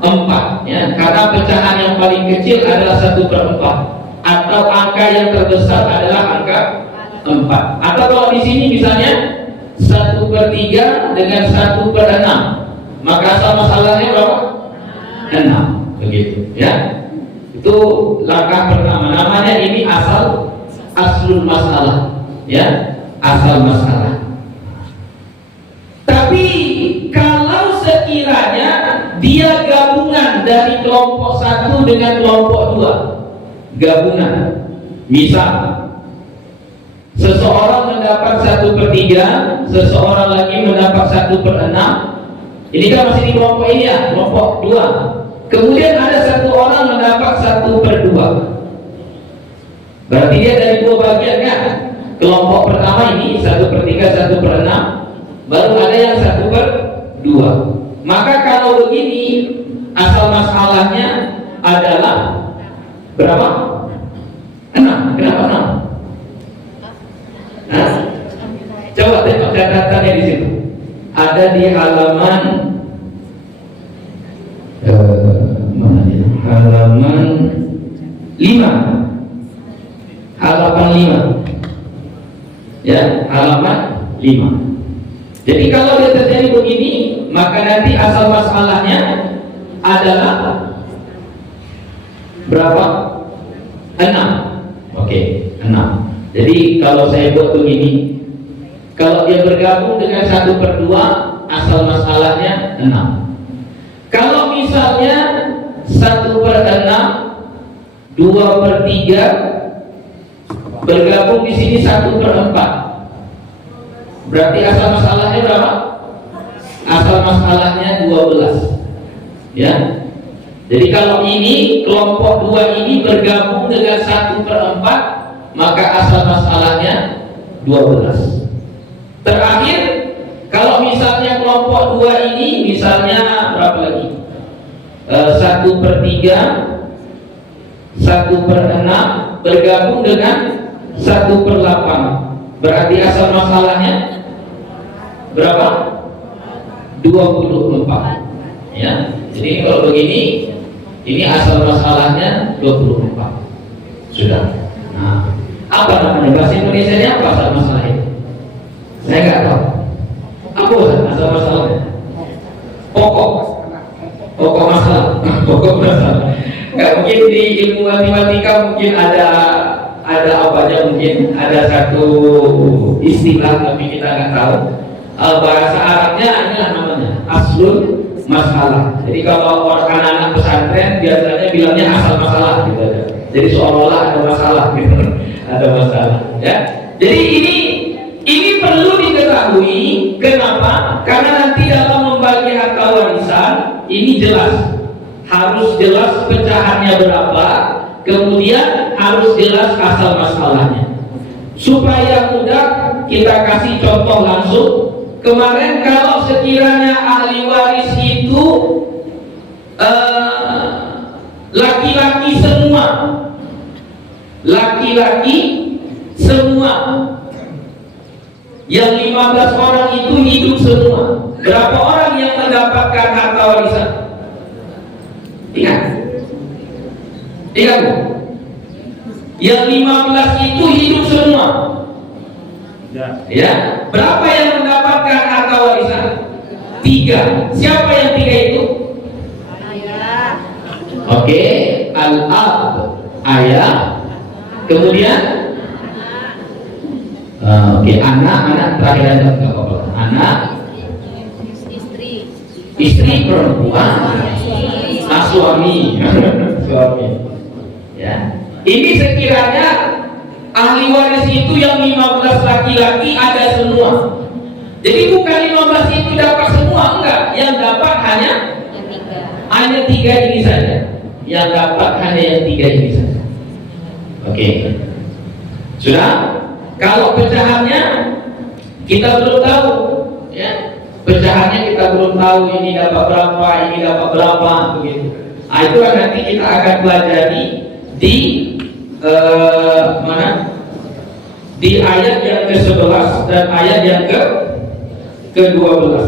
4. Ya. Karena pecahan yang paling kecil adalah 1/4, atau angka yang terbesar adalah angka 4. Atau kalau di sini misalnya 1/3 dengan 1/6, maka asal masalahnya berapa? 6, begitu, ya. Itu langkah pertama, namanya ini aslul masalah, ya, asal masalah. Tapi kalau sekiranya dia gabungan dari kelompok 1 dengan kelompok 2, gabungan, misal seseorang mendapat 1/3, seseorang lagi mendapat 1/6. Ini kan masih di kelompok ini, ya, kelompok 2. Kemudian ada satu orang mendapat 1/2. Berarti dia dari 2 bagian, kan? Kelompok pertama ini 1/3, 1/6, baru ada yang 1/2. Maka kalau begini, asal masalahnya adalah berapa? 6. Kenapa 6? Nah, coba tengok catatannya di situ. Ada di halaman mana dia? Halaman 5. Halaman 5. Ya, halaman 5. Jadi kalau dia terjadi begini, maka nanti asal masalahnya adalah berapa? 6. Oke, 6. Jadi kalau saya buat begini, kalau dia bergabung dengan 1/2, asal masalahnya 6. Kalau misalnya 1/6, 2/3 bergabung di sini 1/4, berarti asal masalahnya berapa? Asal masalahnya 12. Ya. Jadi kalau ini kelompok 2 ini bergabung dengan 1/4, maka asal masalahnya 12. Terakhir, kalau misalnya kelompok 2 ini misalnya berapa lagi? 1/3, 1/6 bergabung dengan 1/8, berarti asal masalahnya berapa? 24. Ya. Jadi kalau begini, ini asal masalahnya 24. Sudah. Nah, apa namanya? Bahasa Indonesianya apa asal masalah itu? Saya nggak tahu. Apa asal masalahnya? Pokok masalah. Pokok masalah. Nggak mungkin di ilmu matematika mungkin ada apanya, mungkin ada satu istilah tapi kita nggak tahu. Bahasa Arabnya adalah namanya aslul masalah. Jadi kalau anak-anak pesantren biasanya bilangnya asal masalah gitu aja. Jadi seolah-olah ada masalah gitu. Ada masalah, ya. Jadi ini perlu diketahui. Kenapa? Karena nanti dalam membagi harta warisan ini jelas, harus jelas pecahannya berapa, kemudian harus jelas asal masalahnya. Supaya mudah kita kasih contoh langsung. Kemarin kalau sekiranya ahli waris itu laki-laki semua, yang 15 orang itu hidup semua, Berapa orang yang mendapatkan harta warisan? Ingat? Ingat Bu? Yang 15 itu hidup semua. Ya. Berapa yang mendapatkan harta warisan? 3. Siapa yang 3 itu? Ayah. Oke, al-ab, ayah. Kemudian anak terakhir aja nggak apa-apa. Anak, istri perempuan, suami. Suami. Ya. Ini sekiranya ahli waris itu yang 15 laki-laki ada semua. Jadi bukan 15 itu dapat semua, enggak. Yang dapat hanya 3 ini saja. Yang dapat hanya yang 3 ini saja. Oke. Sudah? Kalau pecahannya kita belum tahu, ya. Pecahannya kita belum tahu, ini dapat berapa, ini dapat berapa, begitu. Nah, itu kan nanti kita akan pelajari di mana? Di ayat yang ke-11 dan ayat yang ke-12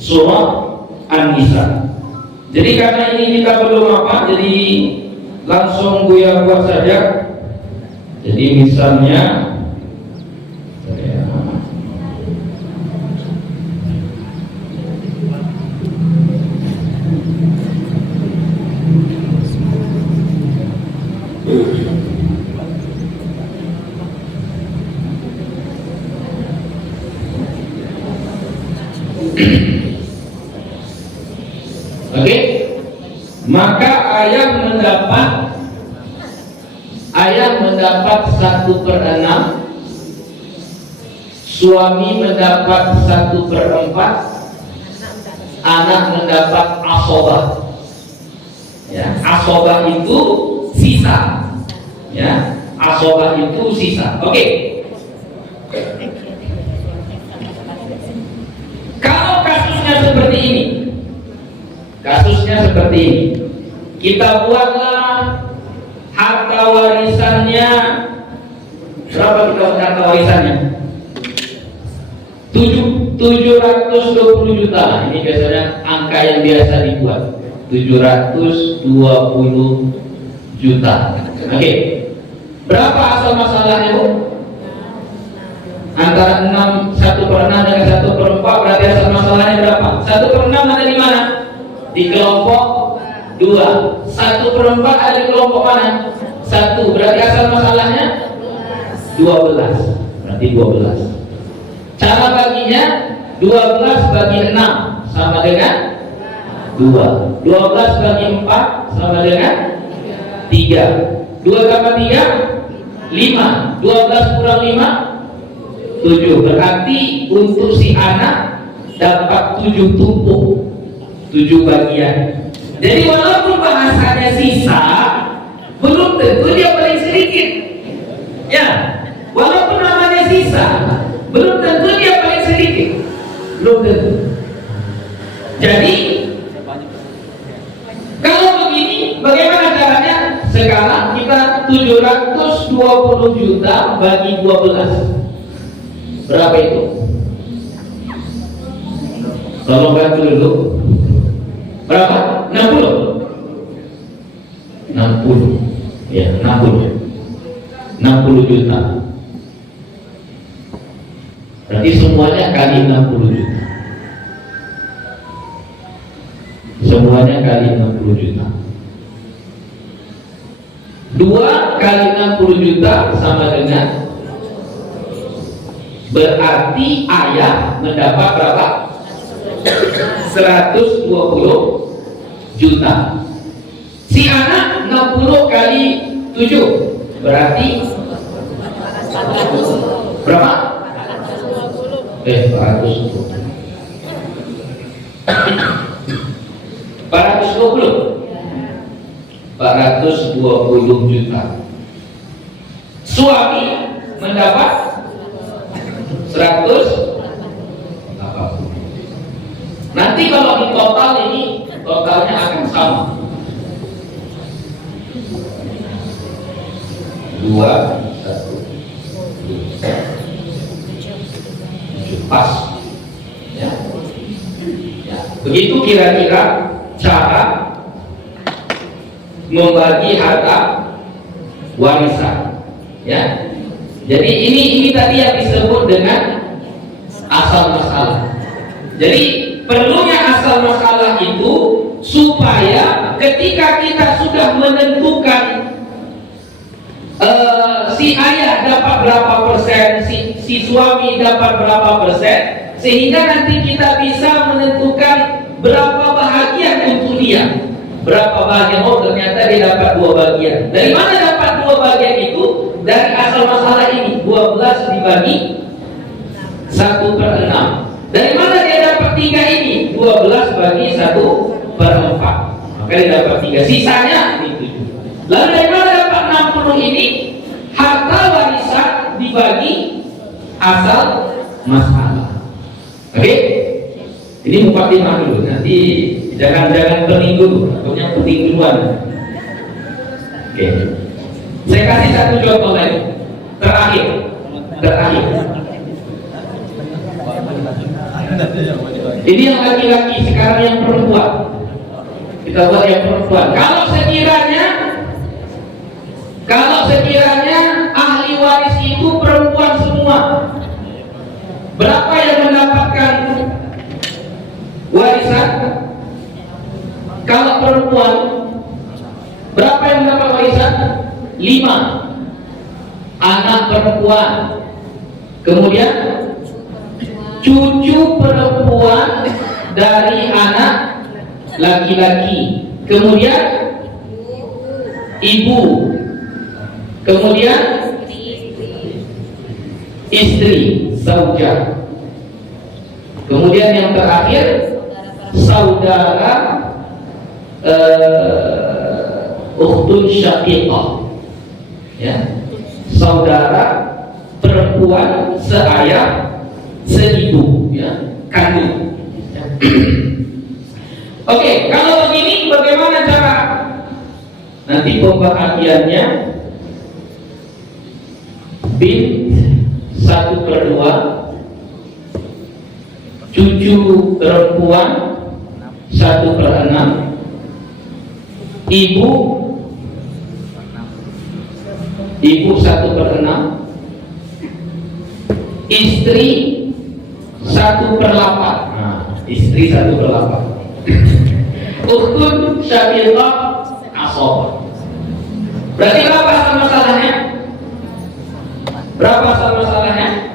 surah An-Nisa. Jadi karena ini kita belum apa, jadi langsung Buya buat saja. Jadi misalnya oke, maka ayah mendapat 1/6, suami mendapat 1/4, anak mendapat asobah. Ya, asobah itu sisa. Ya, asobah itu sisa. Oke. Kalau kasusnya seperti ini, kita buatlah harta warisannya berapa? Kita buat harta warisannya 720 juta. Ini biasanya angka yang biasa dibuat, 720 juta. Oke. Berapa asal masalahnya Bu? Antara 1/6 dengan 1/4, berarti asal masalahnya berapa? 1/6 ada di mana? Di kelompok 2. 1/4 ada di kelompok mana? 1. Berarti asal masalahnya 12. Berarti 12. Cara baginya 12 bagi 6 sama dengan 2. 12 bagi 4 sama dengan 3. 2 tambah 3 5. 12 kurang 5 7. Berarti untuk si anak dapat 7 tumpuk, 7 bagian. Jadi walaupun bahasanya sisa, belum tentu dia paling sedikit. Ya, walaupun namanya sisa, belum tentu dia paling sedikit. Belum tentu. Jadi kalau begini, bagaimana caranya? Sekarang kita 720 juta bagi 12. Berapa itu? Tolong bantu dulu. Berapa? 60. Ya, 60 juta. Berarti semuanya kali 60 juta. Semuanya kali 60 juta. 2 kali 60 juta sama dengan, berarti ayah mendapat berapa? 120 juta. Si anak 60 kali 7 berarti berapa? 420 juta. Suami mendapat 180. Nanti kalau di total ini, totalnya akan sama. 2, 1, 7 pas. Ya. Begitu kira-kira cara membagi harta warisan, ya. Jadi ini tadi yang disebut dengan asal masalah. Jadi perlunya asal masalah itu supaya ketika kita sudah menentukan si ayah dapat berapa persen, si suami dapat berapa persen, sehingga nanti kita bisa menentukan berapa bahagian untuk dia. Berapa bagian? Oh, ternyata dia dapat 2 bagian. Dari mana dapat 2 bagian itu? Dari asal masalah ini, 12 dibagi 1/6. Dari mana dia dapat 3 ini? 12 bagi 1/4. Maka dia dapat 3. Sisanya itu. Lalu dari mana dapat 60 ini? Harta warisan dibagi asal masalah. Oke? Ini mukadimah dulu. Nanti jangan pening dulu, pokoknya penting duluan. Oke. Saya kasih satu contoh lagi. Terakhir. Ini yang laki-laki, sekarang yang perempuan. Kita buat yang perempuan. Kalau sekiranya ahli waris itu perempuan semua, berapa yang mendapatkan warisan? Kalau perempuan, berapa yang mendapat warisan? 5 anak perempuan. Kemudian cucu perempuan dari anak laki-laki. Kemudian ibu. Kemudian istri, zaujah. Kemudian yang terakhir saudara ukhtun syaqiqah, ya, saudara perempuan seayah seibu, ya, kandung. Ya. Oke, kalau begini bagaimana cara nanti pembahagiannya? Bint 1/2, cucu perempuan 1/6, ibu 1/6, istri 1/8. Nah, istri 1/8. Ukhtun syaqiqah asabah. Berarti berapa asal masalahnya? Berapa asal masalahnya?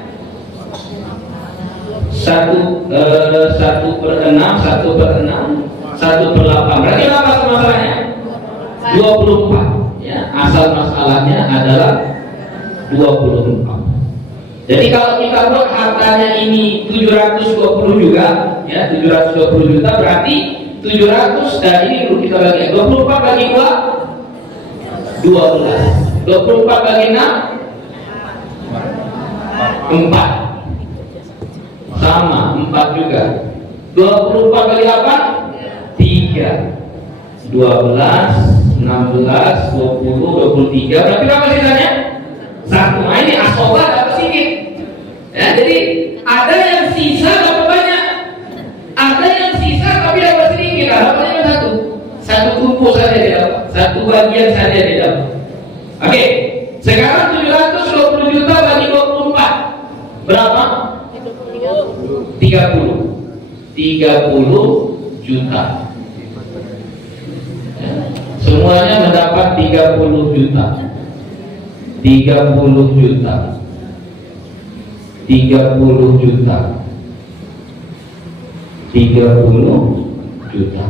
1/6, 1/8. Berarti berapa asal masalahnya? 24. Ya, asal masalahnya adalah 24. Jadi kalau kita buat hartanya ini 720 juga, ya, 720 juta, berarti 700 dan ini dulu kita bagi 24 bagi 2 12. 24 bagi 6 4. Sama 4 juga. 24 bagi 8 3. 12 16 20 23. Berarti berapa sisanya? 1. Nah, ini asobah dapat sedikit. Ya, jadi ada yang sisa dapat banyak. Ada yang sisa tapi dapat sedikit. Dapatnya satu tumpuk saja dia dapat. Satu bagian saja dia dapat. Oke. Sekarang 720 juta bagi 24. Berapa? 30 juta. Ya. Semuanya mendapat 30 juta. 30 juta. 30 juta. 30 juta.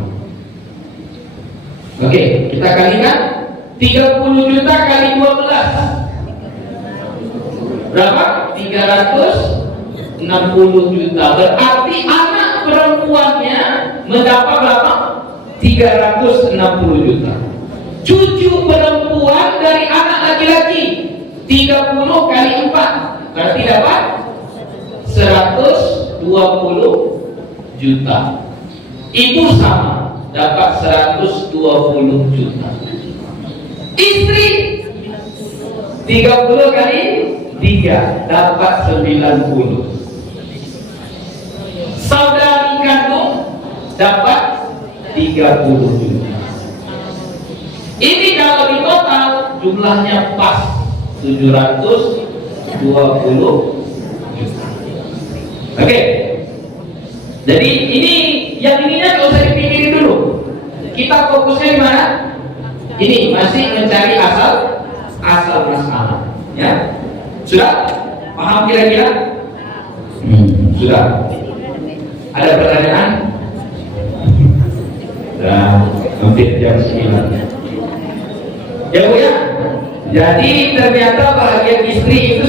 Oke, kita kalikan 30 juta kali 12. Berapa? 360 juta. Berarti anak perempuannya mendapat berapa? 360 juta. Cucu perempuan dari anak laki-laki 30 kali 4. Berarti dapat 120 juta. Ibu sama, dapat 120 juta. Istri 30 kali 3 dapat 90. Saudari kandung dapat 30 juta. Ini kalau di total jumlahnya pas 720 juta. Oke. Jadi ini yang ininya nggak usah dipikirin dulu. Kita fokusnya di mana? Ini masih mencari asal masalah. Ya, sudah paham kira-kira? Sudah. Ada pertanyaan? Sudah hampir jam 9. Ya Bu ya. Jadi ternyata bahagian istri itu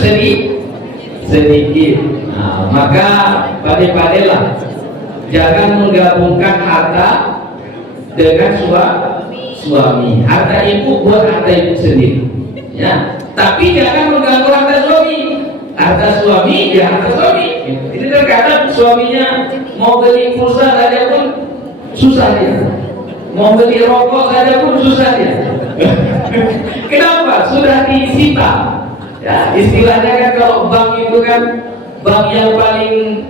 sedikit. Nah, maka pandai-pandailah jangan menggabungkan harta dengan suami. Harta ibu buat harta ibu sendiri. Ya. Tapi jangan mengganggu harta suami. Harta suami ya harta suami. Ini terkadang suaminya mau beli pulsa saja pun susah dia. Mau beli rokok saja pun susah dia. Kenapa? Sudah disita. Ya, istilahnya kan kalau bank itu kan bank yang paling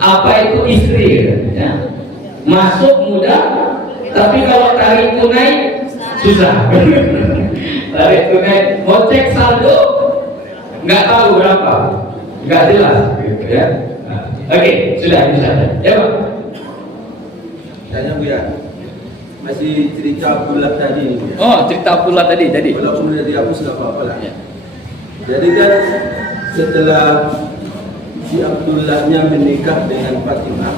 apa itu istri, ya. Masuk mudah, tapi kalau tarik tunai susah. Tarik tunai, mau cek saldo nggak tahu berapa, nggak jelas, gitu ya. Nah, oke, sudah bisa. Ya Pak. Tanya Bu ya. Masih cerita bulat tadi. Oh, cerita bulat tadi. Walaupun sudah dihapus nggak apa-apa lah. Ya. Jadi kan setelah si Abdullahnya menikah dengan Fatimah,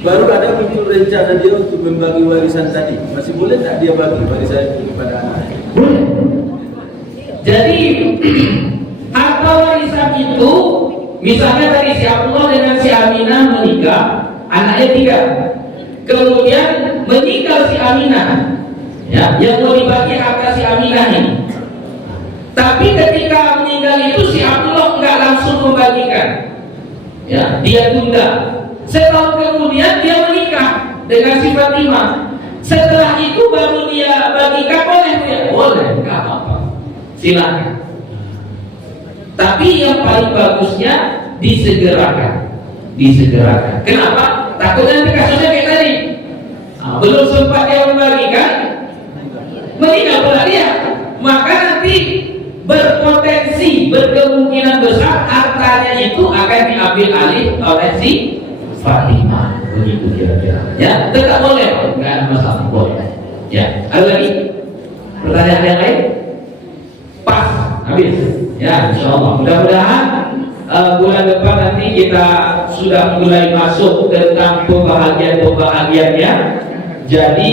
baru ada muncul rencana dia untuk membagi warisan tadi. Masih boleh tak dia bagi warisan itu kepada anaknya? Boleh. Jadi harta warisan itu, misalnya tadi si Abdullah dengan si Aminah menikah, anaknya 3. Kemudian meninggal si Aminah, ya, yang mau dibagi harta si Aminah ini. Tapi ketika meninggal itu si Abdullah nggak langsung membagikan, ya, dia tunda. Setahun kemudian dia menikah dengan si Fatimah. Setelah itu baru dia bagikan, boleh ya? Boleh, nggak apa-apa, silakan. Tapi yang paling bagusnya disegerakan. Kenapa? Takut nanti kasusnya kayak tadi. Nah, belum sempat dia membagikan, meninggal pula dia. Maka nanti berpotensi, berkemungkinan besar hartanya itu akan diambil alih oleh si Fatimah. Begitu kira-kira. Ya, tetap boleh, nggak ada masalah, boleh. Ya, ada lagi pertanyaan yang lain? Pas, habis. Ya, insyaallah. Mudah-mudahan bulan depan nanti kita sudah mulai masuk tentang pembahagian-pembahagiannya. Jadi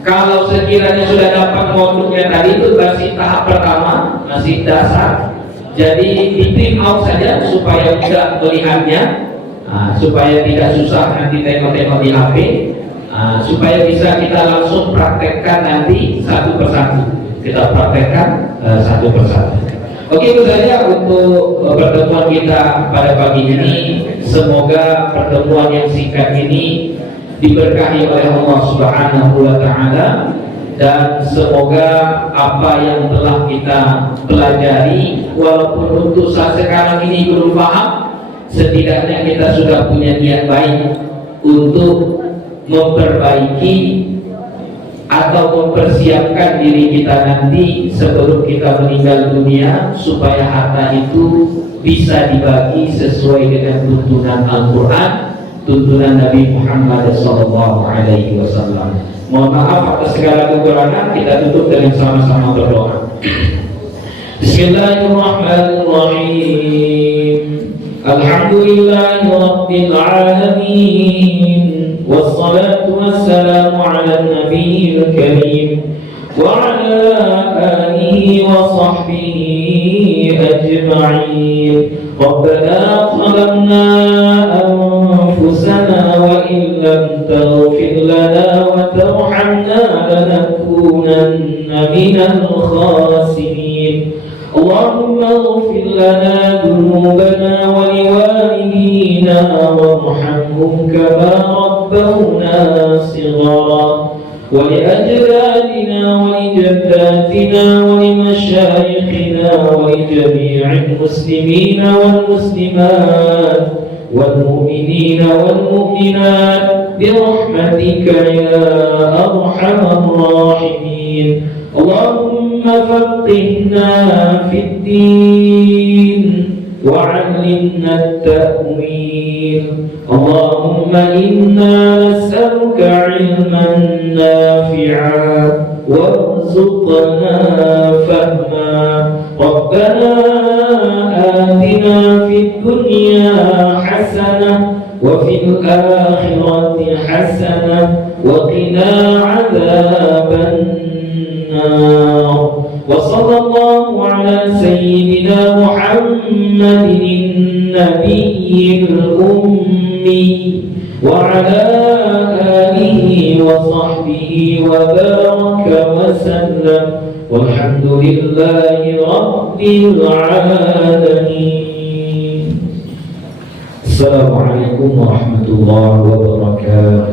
kalau sekiranya sudah dapat modulnya tadi itu masih tahap pertama, masih dasar. Jadi di print out saja supaya tidak melihatnya, supaya tidak susah nanti tengok-tengok di HP, supaya bisa kita langsung praktekkan nanti satu persatu. Kita praktekkan satu persatu. Oke, itu saja untuk pertemuan kita pada pagi ini. Semoga pertemuan yang singkat ini diberkahi oleh Allah Subhanahu wa taala, dan semoga apa yang telah kita pelajari, walaupun untuk saat sekarang ini belum paham, setidaknya kita sudah punya niat baik untuk memperbaiki atau mempersiapkan diri kita nanti sebelum kita meninggal dunia, supaya harta itu bisa dibagi sesuai dengan tuntunan Al-Quran, tuntunan Nabi Muhammad SAW. Mohon maaf atas segala kekurangan. Kita tutup dengan sama-sama berdoa. Bismillahirrahmanirrahim. Alhamdulillahi Rabbil Alamin. Wassalatu wassalamu ala nabiyil karim wa ala alihi wa sahbihi ajma'in. Rabbana zalamna anfusana wa in lam taghfir lana wa tarhamna lanakunanna minal khasirin. Allahumma ighfir lana dhunubana wa liwalidina warhamhum kama rabbawna shighara. ولأجدادنا ولجداتنا ولمشايخنا ولجميع المسلمين والمسلمات والمؤمنين والمؤمنات برحمتك يا أرحم الراحمين. اللهم فقهنا في الدين وعلمنا التأويل. اللهم إنا نسألك علما نافعا وارزقنا فهما. ربنا آتنا في الدنيا حسنة وفي الآخرة حسنة وقنا عذاب النار. وصلى الله على سيدنا محمد النبي الأمي وعلى آله وصحبه وبارك وسلم، والحمد لله رب العالمين. السلام عليكم ورحمة الله وبركاته.